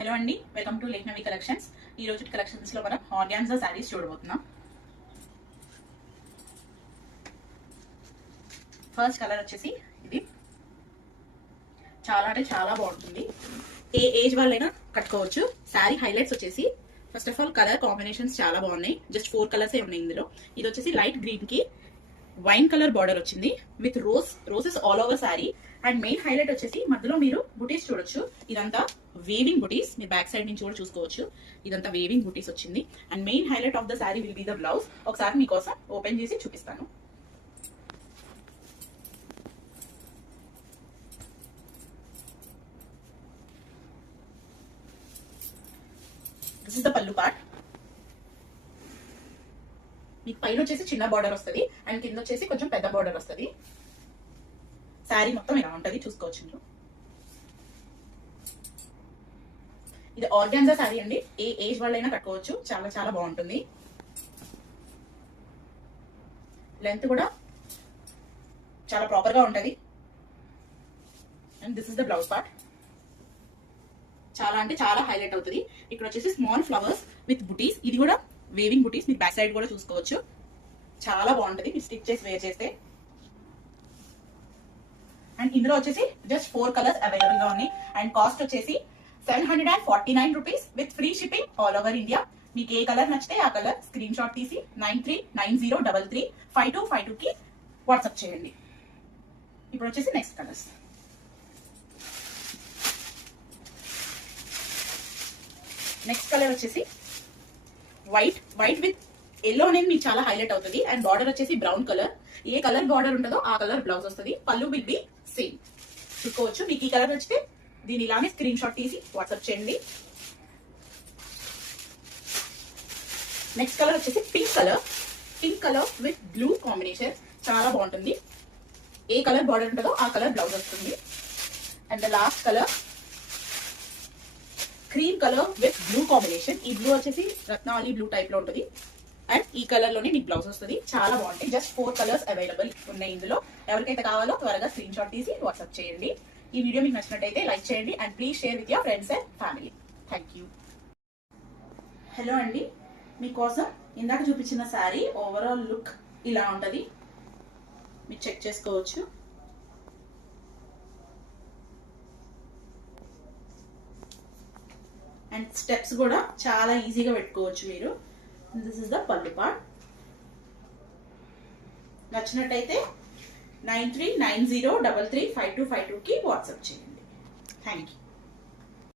Hello అండి, welcome to లెక్నవి collections. ఈ రోజు కలెక్షన్స్ లో మనం ఆర్గాన్జా శారీస్ చూడబోతున్నాం. ఫస్ట్ కలర్ వచ్చేసి ఇది చాలా అంటే చాలా బాగుంటుంది. ఏ ఏజ్ వాళ్ళైనా కట్టుకోవచ్చు. శారీ హైలైట్స్ వచ్చేసి first of all colour combinations చాలా బాగున్నాయి. జస్ట్ 4 కలర్స్ ఉన్నాయి ఇందులో. ఇది వచ్చేసి లైట్ గ్రీన్ కి వైన్ కలర్ బార్డర్ వచ్చింది with roses all over sari. And main highlight వచ్చేసి మధ్యలో మీరు బుటీస్ చూడొచ్చు. ఇదంతా వేవింగ్ బుటీస్, మీరు బ్యాక్ సైడ్ నుంచి కూడా చూసుకోవచ్చు. ఇదంతా వేవింగ్ బుటీస్ వచ్చింది. And main highlight of the sari will be the blouse. ఒకసారి మీకోసం ఓపెన్ చేసి చూపిస్తాను. దిస్ ఇస్ ద పల్లు పార్ట్. మీకు పైన వచ్చేసి చిన్న బార్డర్ వస్తుంది అండ్ కింద వచ్చేసి కొంచెం పెద్ద బార్డర్ వస్తుంది. శారీ మొత్తం ఇలా ఉంటది, చూసుకోవచ్చు మీరు. ఇది ఆర్గాన్జా శారీ అండి. ఏ ఏజ్ వాళ్ళైనా కట్టుకోవచ్చు. చాలా చాలా బాగుంటుంది. లెంత్ కూడా చాలా ప్రాపర్ గా ఉంటది. And this is the blouse part. చాలా అంటే చాలా హైలైట్ అవుతుంది. ఇక్కడ వచ్చేసి స్మాల్ ఫ్లవర్స్ విత్ బుటీస్. ఇది కూడా వేవింగ్ బుటీస్, మీరు బ్యాక్ సైడ్ కూడా చూసుకోవచ్చు. చాలా బాగుంటది మీరు స్టిచ్ చేసి వేర్ చేస్తే. అండ్ ఇందులో వచ్చేసి జస్ట్ 4 కలర్స్ అవైలబుల్ గా ఉన్నాయి. అండ్ కాస్ట్ వచ్చేసి 749 rupees with free shipping all over India. మీకు ఏ కలర్ నచ్చితే ఆ కలర్ స్క్రీన్ షాట్ తీసి 9390335252 కి వాట్సాప్ చేయండి. ఇప్పుడు వచ్చేసి నెక్స్ట్ కలర్స్. నెక్స్ట్ కలర్ వచ్చేసి వైట్ విత్ ఎల్లో అనేది మీకు చాలా హైలైట్ అవుతుంది. అండ్ బార్డర్ వచ్చేసి బ్రౌన్ కలర్. ఏ కలర్ బార్డర్ ఉంటుందో ఆ కలర్ బ్లౌజ్ వస్తుంది. పళ్ళు విల్ బి సేమ్, చూసుకోవచ్చు. మీకు ఈ కలర్ నచ్చితే దీని ఇలానే స్క్రీన్ షాట్ తీసి వాట్సాప్ చేయండి. నెక్స్ట్ కలర్ వచ్చేసి pink colour with blue combination. చాలా బాగుంటుంది. ఏ కలర్ బార్డర్ ఉంటుందో ఆ కలర్ బ్లౌజ్ వస్తుంది. And the last colour cream colour with blue combination. ఈ బ్లూ వచ్చేసి రత్నావళి బ్లూ టైప్ లో ఉంటుంది. అండ్ ఈ కలర్ లోనే మీకు బ్లౌజ్ వస్తుంది. చాలా బాగుంటాయి. జస్ట్ 4 కలర్స్ అవైలబుల్ ఉన్నాయి ఇందులో. ఎవరికైతే కావాలో త్వరగా స్క్రీన్ షాట్ తీసి వాట్సాప్ చేయండి. ఈ వీడియో మీకు నచ్చినట్టయితే లైక్ చేయండి and please share with your friends and family. Thank you. Hello అండి, మీకోసం ఇందాక చూపించిన శారీ ఓవరాల్ లుక్ ఇలా ఉంటుంది. మీరు చెక్ చేసుకోవచ్చు. అండ్ స్టెప్స్ కూడా చాలా ఈజీగా పెట్టుకోవచ్చు మీరు. దిస్ ఇస్ ద పల్లు పార్ట్. నచ్చినట్టయితే 9390335252 కి వాట్సాప్ చేయండి. Thank you.